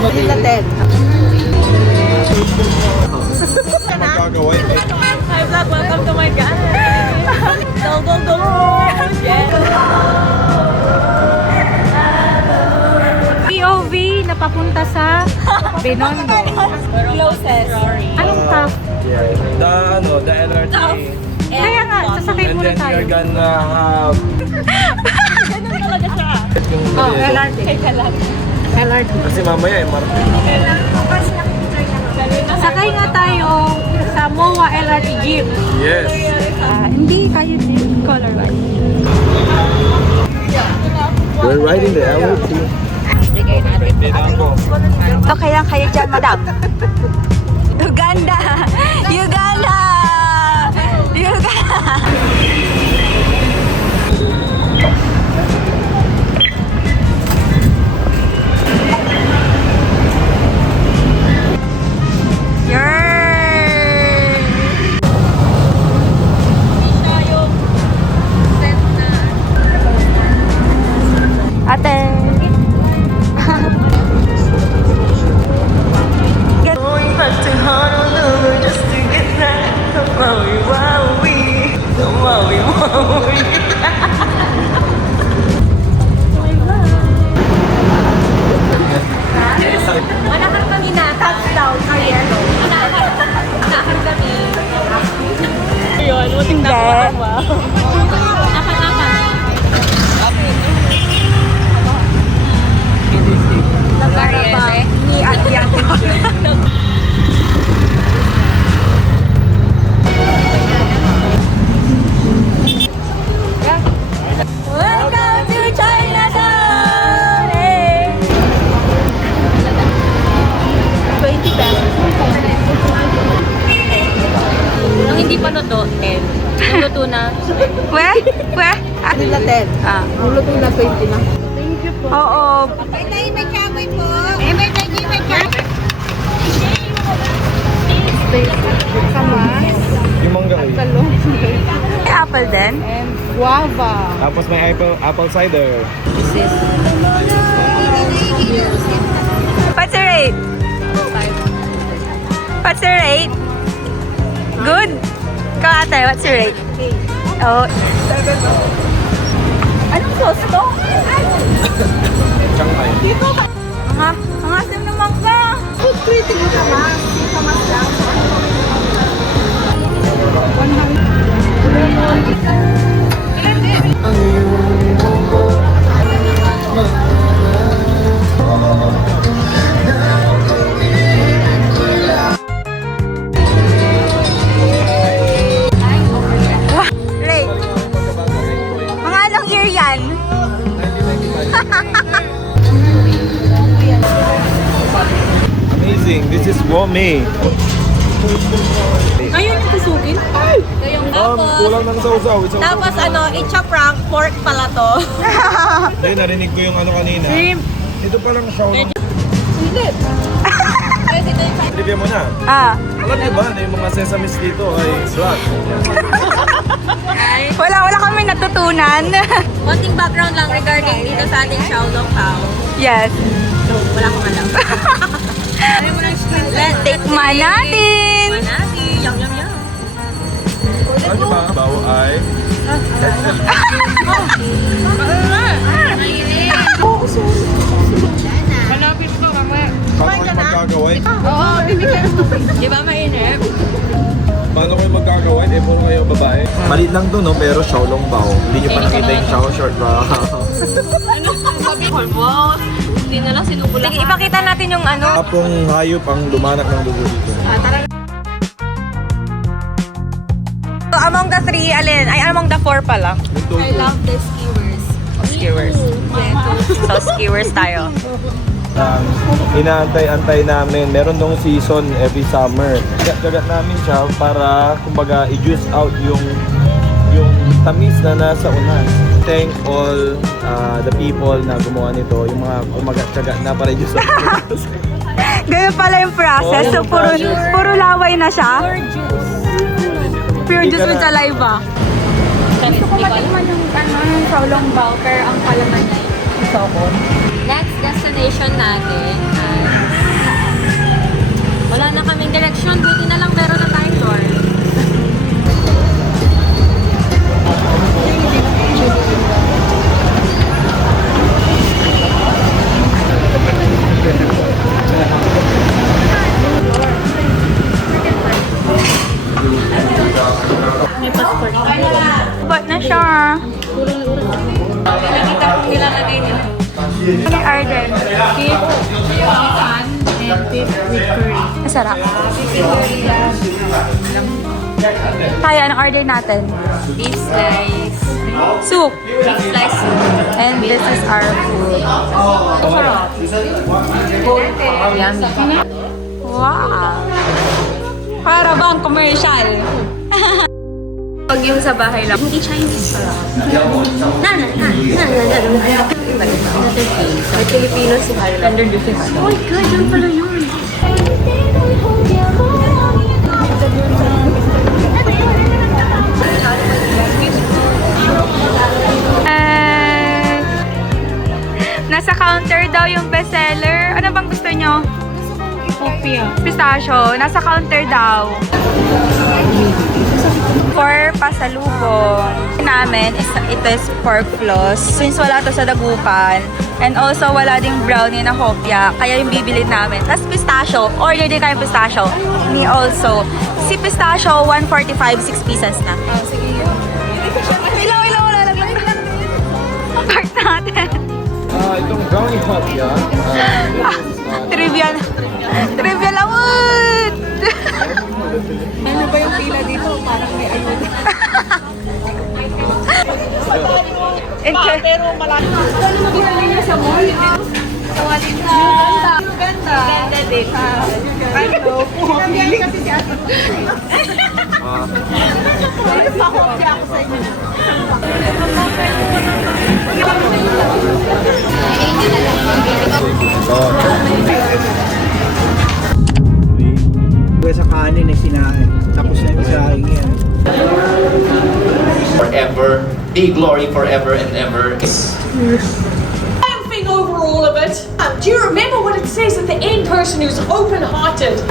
Manila 10. Magagawa ito. Hi vlog, welcome to my guys. Go, go, go! Yes! POV na papunta sa Binondo. Closest. Anong top? The LRT. Kaya nga, sasakay And muna then tayo. you're gonna have... Ganun talaga siya. Oh, LRT. LRT. Kasi mamaya MRT. Sakay nga tayo sa MOA LRT Jeep. Yes. Hindi kayo din. Color white. We're riding the LRT. Okay lang kayo dyan, madam. Uganda! Uganda! Uganda! Ate! Going back to Honolulu just to get that Maui Wowie. Maui Wowie. Manakar kami na, touchdown, Ariano. Manakar kami. Ayun, muting na. Wow. Nagkarapa ni Ariano. Welcome to Chinatown! Hey! 20 pesos. Nung hindi pa luto, 10. Luto na. Manila 10. Luto na 20 na. Thank you po. Oo. May chamoy po. May chamoy. Kamas. Yung mangga eh. Talong. May apple din. And guava. Tapos may apple cider. What's the rate? What's the rate? Good? Ikaw ate, what's the rate? Oh. Anong sauce to? Shanghai. Mga asim naman ka. Food critic mo kamas. Kamas lang. Rate. Mga anong year yan? Amazing. This is Wome. Ayun yung kusugin. Kulang ng sausaw. Tapos i-chop rank pork pala to. Hindi, narinig ko yung ano kanina. Ito palang show. Trivia mo na. Alam niyo ba na yung mga sesames dito ay black? Wala kami natutunan. Konting background lang regarding dito sa ating Xiaolong Pao. Yes. So, wala akong alam. Tikman natin! Tikman natin! Yum, yum, yum! Alam niyo ba? Bao ay... Paano kayo magkagawin? Oo, bibigyan mo. Di ba mainip? Paano kayo magkagawin? Eh, puro kayo babae. Maliit lang to, no? Pero Xiaolong Bao. Hindi niyo pa nakita yung Xiao short ba? Sabi ko, wow! Hindi na lang sinubulan. Sige, ipakita natin yung ano. Kapong hayop ang lumanak ng dugo dito. So, among the three, alin? Ay, among the four pala. I love the skewers. Skewers. So, skewers tayo. Inaantay-antay namin. Meron dong season every summer. Kagat namin siya para, kumbaga, i-juice out yung tamis na nasa unan. Thank all the people na gumawa nito, yung mga kumagat-kagat na para i-juice out. Ganyan pala yung process. So, puro laway na siya. Pure juice with saliva. Gusto ko matikman yung Xiaolong Bao, pero ang palaman ay soko. Next destination natin ay Wala na kaming direksyon, buti na lang meron na tayong door. May passport. Ba't na siya? Nakita ko nilalagay nila. Ano yung order? Beef, chicken, and beef with curry. Masarap. Kaya, anong order natin? Beef slice. Soup. Beef slice soup. And this is our food. Yummy. Wow! Para bang commercial? Pag yung sa bahay lang. Hindi Chinese pala. Another place. May Pilipino si Harlan. Under the Oh my God, yan pala yun. Nasa counter daw yung bestseller. Ano bang gusto nyo? Opia. Pistachio. Nasa counter daw. For pasalubong namin, ito is pork floss. Since wala to sa Dagupan. And also, wala ding brownie na hopya. Kaya yung bibili namin. Tapos pistachio. Order din kayo pistachio. Me also. Si pistachio, 145, 6 pieces na. Oh, sige yun. Ilaw, wala lang. Cart natin. Itong brownie hopya. Trivia lamut! Ano ba yung pila dito? Parang may ayuda. Pero malaki. Ano mag-iwalay niya sa mall? Tawalin na. Ganda. Ganda din. Ano? Pumapili kasi si Ate. Pakopya ako sa inyo. Sa kanin ay sinain. Tapos na yung isahin yan. Forever, be glory forever and ever. Triumphing over all of it. Do you remember what it says at the end? Person who's open-hearted.